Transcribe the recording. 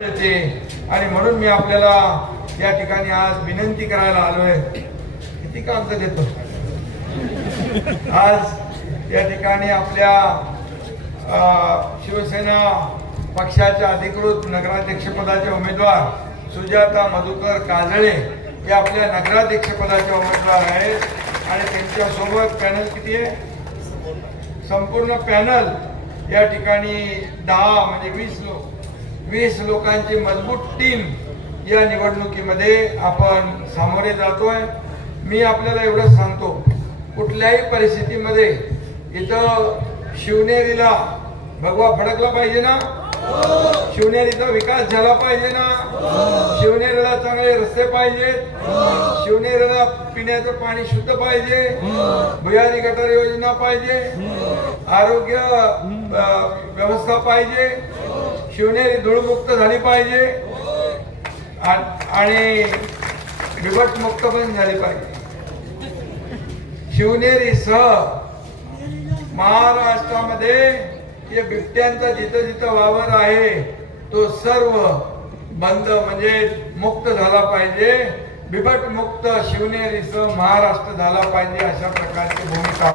आणि म्हणून मी आपल्याला या ठिकाणी आज विनंती करायला आलोय. किती काम देतो आज या ठिकाणी आपल्या शिवसेना पक्षाच्या अधिकृत नगराध्यक्षपदाचे उमेदवार सुजाता मधुकर काजळे हे आपल्या नगराध्यक्षपदाचे उमेदवार आहेत आणि त्यांच्या सोबत पॅनल किती आहे? संपूर्ण पॅनल या ठिकाणी 10 म्हणजे 20 लोकांची मजबूत टीम या निवडणुकीमध्ये आपण सामोरे जातोय. मी आपल्याला एवढंच सांगतो, कुठल्याही परिस्थितीमध्ये इथं शिवनेरीला भगवा फडकला पाहिजे ना, शिवनेरीचा विकास झाला पाहिजे ना, शिवनेरीला चांगले रस्ते पाहिजेत, शिवनेरीला पिण्याचं पाणी शुद्ध पाहिजे, भुयारी गटार योजना पाहिजे, आरोग्य व्यवस्था पाहिजे, शिवनेरी धूळमुक्त झाली पाहिजे आणि बिबटमुक्त पण झाली पाहिजे. शिवनेरीसह महाराष्ट्रामध्ये या बिबट्यांचा जिथं जिथं वावर आहे तो सर्व बंद म्हणजे मुक्त झाला पाहिजे. बिबट मुक्त शिवनेरीसह महाराष्ट्र झाला पाहिजे अशा प्रकारची भूमिका